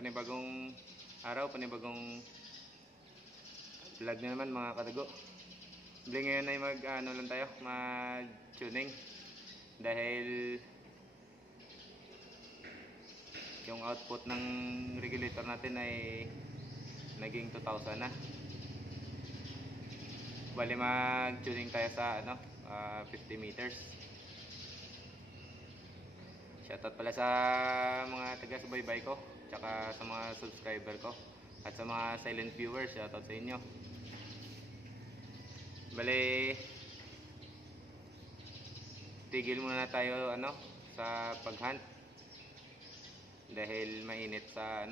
panibagong araw, panibagong vlog na naman mga kadago. Bali ngayon ay lang tayo, mag-tuning dahil yung output ng regulator natin ay naging 2,000 na. Bali mag-tuning tayo sa 50 meters. Shoutout pala sa mga taga-subaybay ko, tsaka sa mga subscriber ko, at sa mga silent viewers, shoutout sa inyo. Bali, tigil muna tayo sa paghunt dahil mainit sa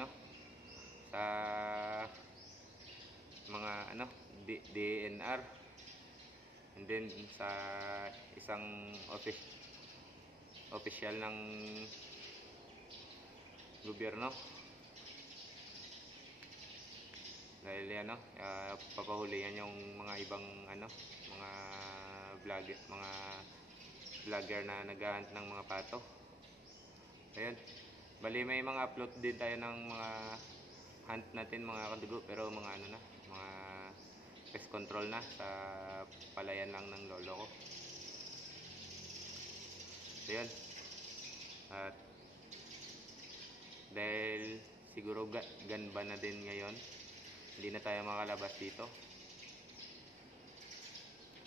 sa mga DNR, and then sa isang official ng gobyerno dahil papahulihan yung mga ibang mga vlogger na naghahunt ng mga pato. Ayun, bali may mga upload din tayo ng mga hunt natin mga kadugo, pero mga mga pest control na sa palayan lang ng lolo ko. Ayun, at dahil siguro ganba na din ngayon, hindi na tayo makalabas dito.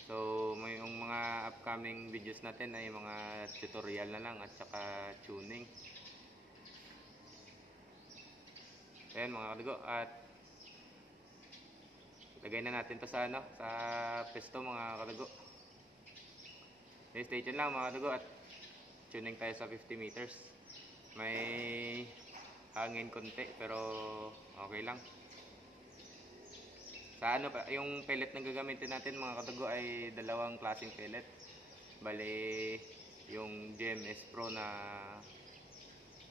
So may yung mga upcoming videos natin ay mga tutorial na lang at saka tuning. Ayan mga kadugo, at lagay na natin to sa sa pesto mga kadugo. Stay tuned lang mga kadugo, at tuning tayo sa 50 meters. May hangin konti pero okay lang. Sa yung pellet na gagamitin natin mga kadugo ay dalawang klaseng pellet. Bali, yung GMS Pro na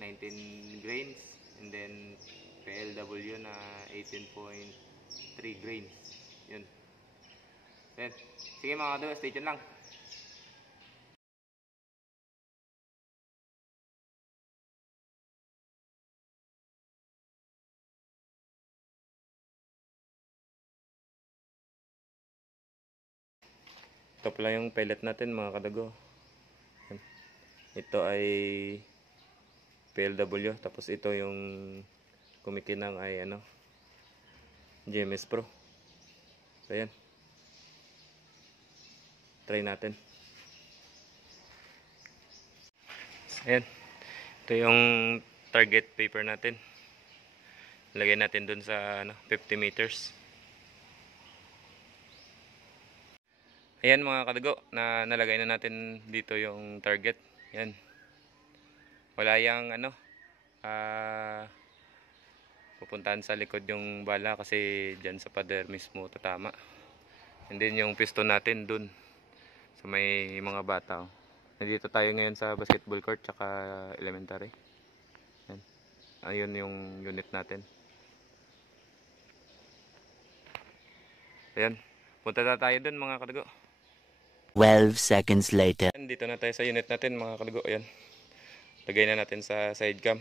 19 grains, and then PLW na 18.3 grains. Yun. Then, sige mga kadugo, stay tuned lang. Ito pala yung pellet natin mga kadago. Ito ay PLW, tapos ito yung kumikinang ay GMS Pro. So ayan, try natin. Ayan, ito yung target paper natin. Lagay natin dun sa 50 meters. Ayan mga kadago, nalagay na natin dito yung target. Ayan. Wala yang pupuntahan sa likod yung bala kasi dyan sa pader mismo tatama. And then yung piston natin dun sa may mga bata. Nandito tayo ngayon sa basketball court tsaka elementary. Ayan. Ayun yung unit natin. Ayan. Punta na tayo dun mga kadago. 12 seconds later. Dito na tayo sa unit natin mga kadago. Ayan. Lagay na natin sa side cam.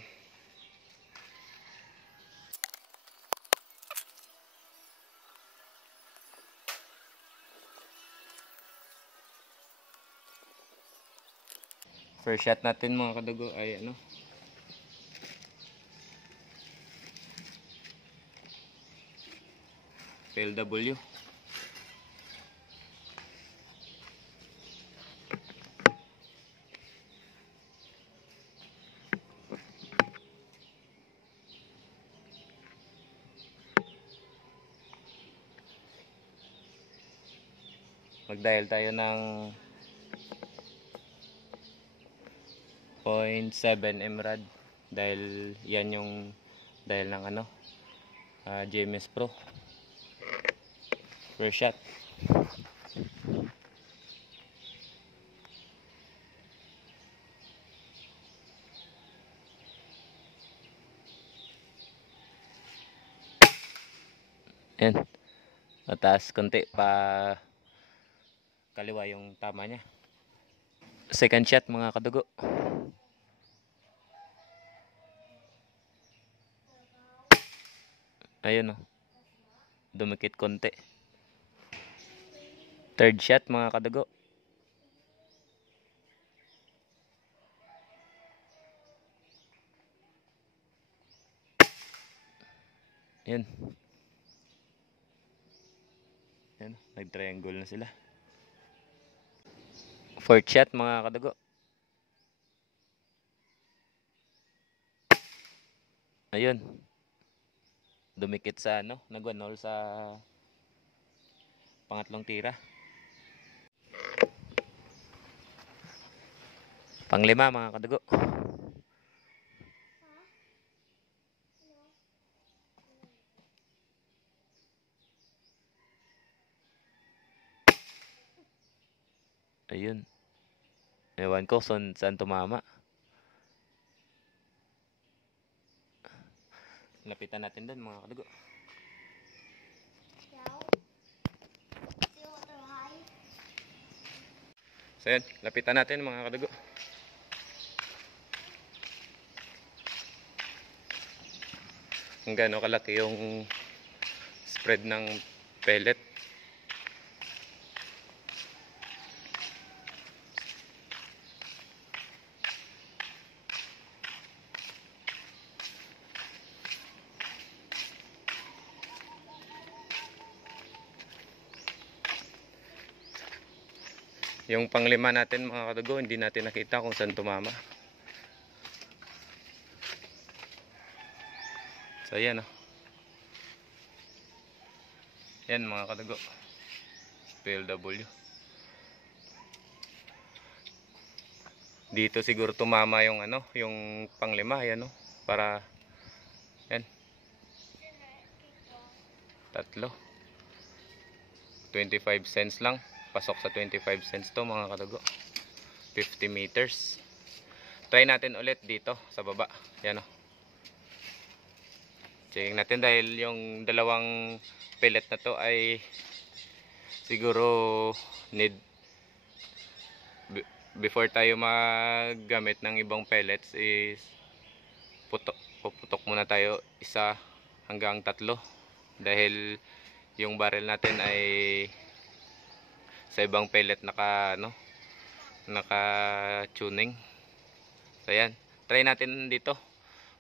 First shot natin mga kadago ay PLW. Mag-dial tayo ng 0.7 mrad dahil yan yung dial ng GMS Pro. First shot. Yan. Mataas konti pa kaliwa yung tama niya. Second shot mga kadugo. Ayun oh. Dumikit konti. Third shot mga kadugo. Ayun. Ayun, nag-triangle na sila. Fourth shot mga kadugo. Ayun. Dumikit sa ano, nag-1-0 sa pangatlong tira. Panglima mga kadugo. Ayun. Ewan ko saan tumama. Lapitan natin doon mga kadugo. So yun, lapitan natin mga kadugo. Kung gaano kalaki yung spread ng pellet. Yung panglima natin mga kadugo, hindi natin nakita kung saan tumama. So yan oh. Yan mga kadugo. PLW. Dito siguro tumama yung ano, yung panglima, yan oh. Para yan. Tatlo. 25 cents lang. Pasok sa 25 cents to mga kadugo. 50 meters. Try natin ulit dito sa baba. Yan o. Checking natin dahil yung dalawang pellet na to ay siguro need before tayo maggamit ng ibang pellets is puputok muna tayo 1 hanggang 3 dahil yung barrel natin ay sa ibang pellet naka tuning. So yan, try natin dito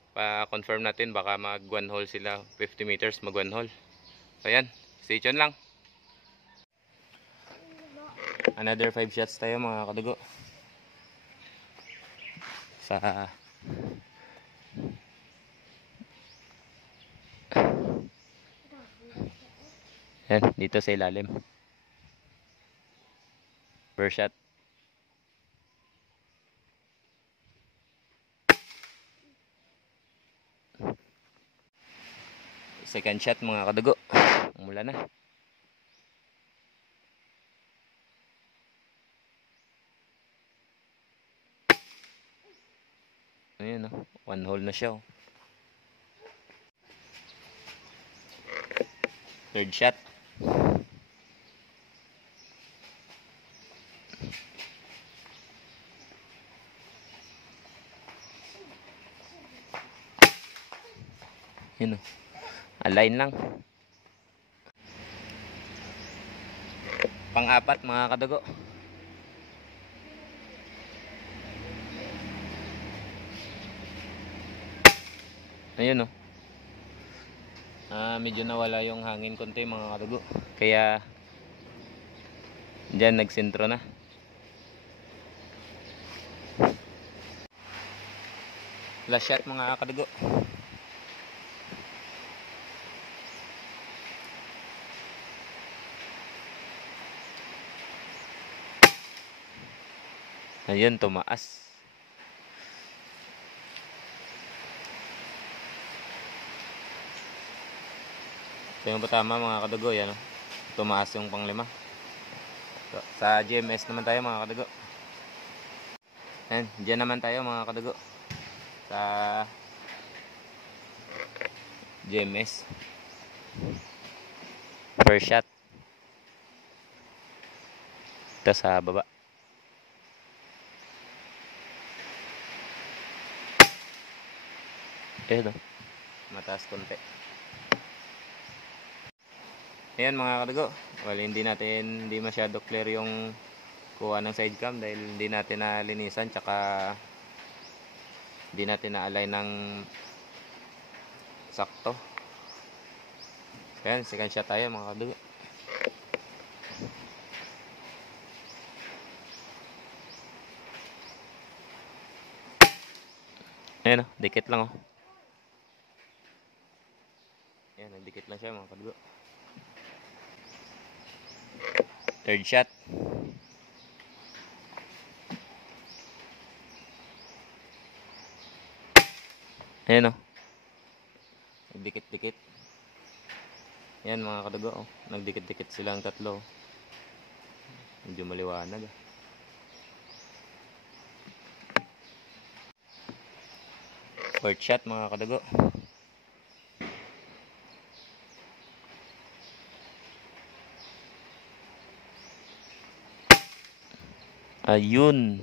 pa-confirm natin, baka mag 1 hole sila, 50 meters mag 1 hole. So yan, stay tuned lang. Another 5 shots tayo mga kadugo. Sa yan, dito sa ilalim. First shot. Second shot mga kadugo. Umula na. Ayun oh, 1 hole na siya oh. Third shot. Yun oh. Align lang. Pang-apat mga kadugo. Ayun oh. Medyo nawala yung hangin konti mga kadugo. Kaya diyan nagsentro na. Last shot mga kadugo. Ayun, tumaas. So yung tama mga kadugo, yan oh. Tumaas yung panglima. So, sa GMS naman tayo mga kadugo. Ayan, dyan naman tayo mga kadugo. Sa GMS. First shot. Ito sa baba. Ayun oh. Mataas konti. Ayan mga kadugo. Well, hindi masyado clear yung kuha ng side cam dahil hindi natin nalinisan tsaka hindi natin na-align ng sakto. Ayan, second shot tayo mga kadugo. Ayan o, dikit lang o. Ayan, nagdikit lang siya mga kadugo. Third shot. Ayan o. Nagdikit-dikit. Ayan mga kadugo o. Nagdikit-dikit silang tatlo. Medyo maliwanag ah. Fourth shot mga kadugo. Ayun.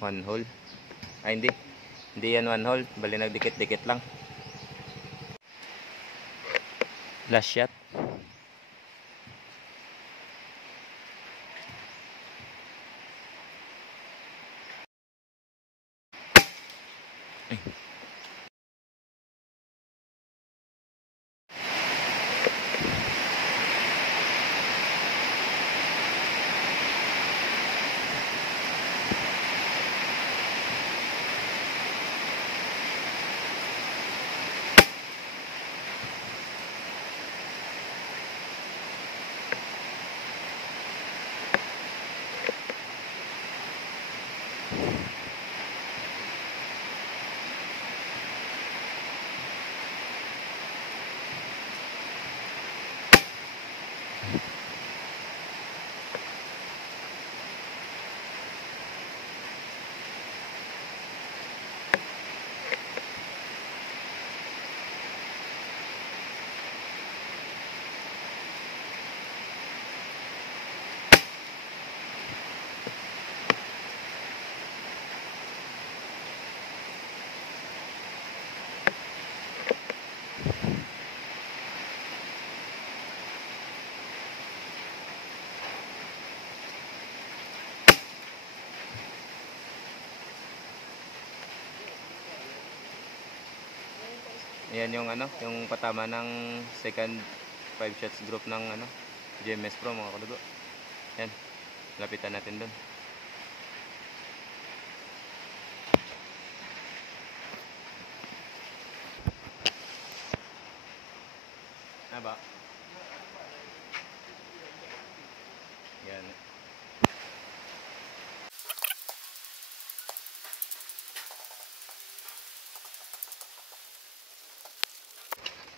One hole. Ay hindi. Hindi yan one hole. Bali nagdikit-dikit lang. Last shot. Ay. Ayan yung ano, yung patama ng second 5 shots group ng ano, GMS Pro mga kadugo. Ayan, lapitan natin dun. Ba? Yan.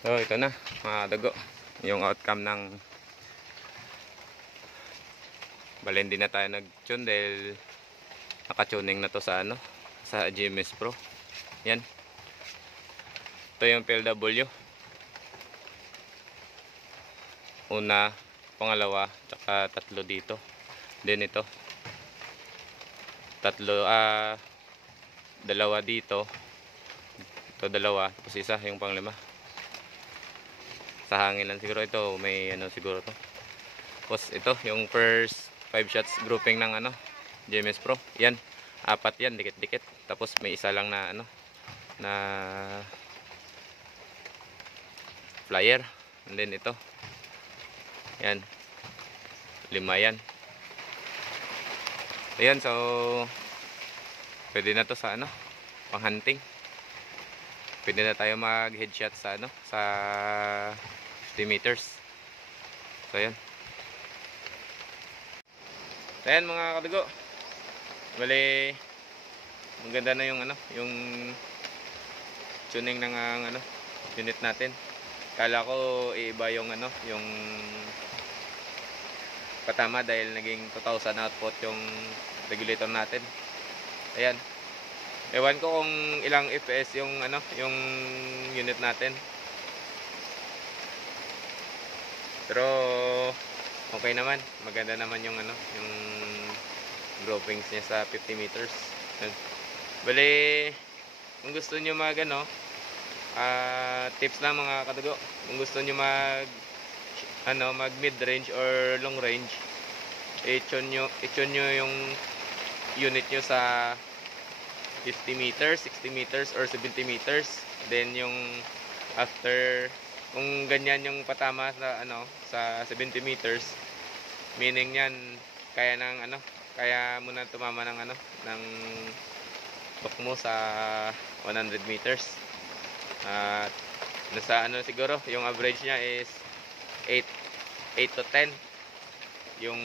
So ito na mga dugo, yung outcome ng bali hindi na tayo nag-tune dahil naka-tuning na to sa ano, sa GMS Pro. Yan. Ito yung PLW. Una, pangalawa, tsaka tatlo dito. Then ito. Tatlo, dalawa dito. Ito dalawa, tapos isa yung panglima. Sa hangin lang siguro ito, may ano siguro to. Tapos ito, yung first 5 shots grouping ng ano, GMS Pro. Yan, apat yan, dikit-dikit. Tapos may isa lang na ano, na flyer. And then ito. Yan. 5 yan. Ayan, so pwede na to sa ano, pang-hunting. Pwede na tayo mag-headshot sa ano, sa 50 meters. So ayan. So ayan mga kadugo. Bali maganda na yung ano, yung tuning ng ano, unit natin. Kala ko iba yung ano, yung patama dahil naging 2000 output yung regulator natin. Ayan. Ewan ko kung ilang FPS yung ano, yung unit natin. Pero okay naman, maganda naman yung ano, yung groupings niya sa 50 meters. Bali, kung gusto niyo mag ano, Tips lang mga kadugo, kung gusto nyo mag mid range or long range, i-tune nyo yung unit nyo sa 50 meters, 60 meters or 70 meters. Then yung after, kung ganyan yung patama sa 70 meters, meaning yan kaya mo na tumama ng tukmo sa 100 meters. At nasa siguro yung average niya is 8 to 10 yung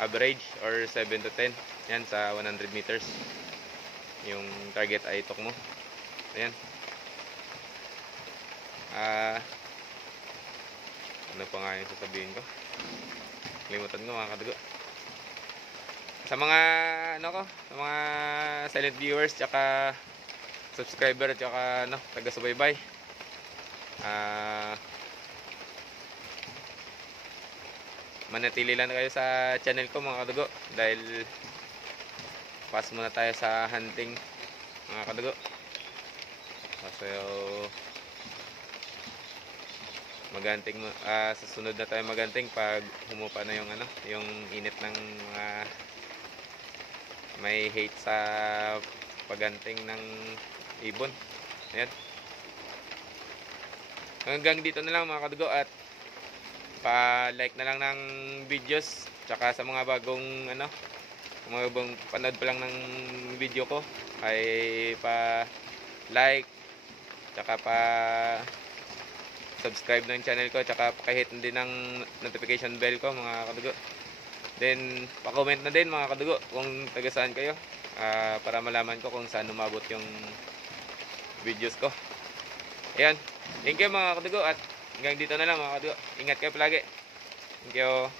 average, or 7 to 10 yan sa 100 meters yung target ay tukmo. Ayan. Ano pa nga yung sasabihin ko, limutan ko mga kadugo. Sa mga sa mga silent viewers tsaka subscriber tsaka taga-subaybay, manatili lang kayo sa channel ko mga kadugo, dahil pass muna tayo sa hunting mga kadugo. So maganting sa sunod na tayo maganting pag humupa na yung init ng mga may hate sa paganting ng ibon. Ayan. Hanggang dito na lang mga kadugo, at pa-like na lang ng videos, tsaka sa mga bagong panood pa lang ng video ko ay pa-like, tsaka pa-subscribe ng channel ko, tsaka pa-hit din ng notification bell ko mga kadugo. Then pa-comment na din mga kadugo kung taga saan kayo, para malaman ko kung saan umabot yung videos ko. Ayan. Thank you mga kadugo, at hanggang dito na lang mga kadugo. Ingat kayo palagi. Thank you.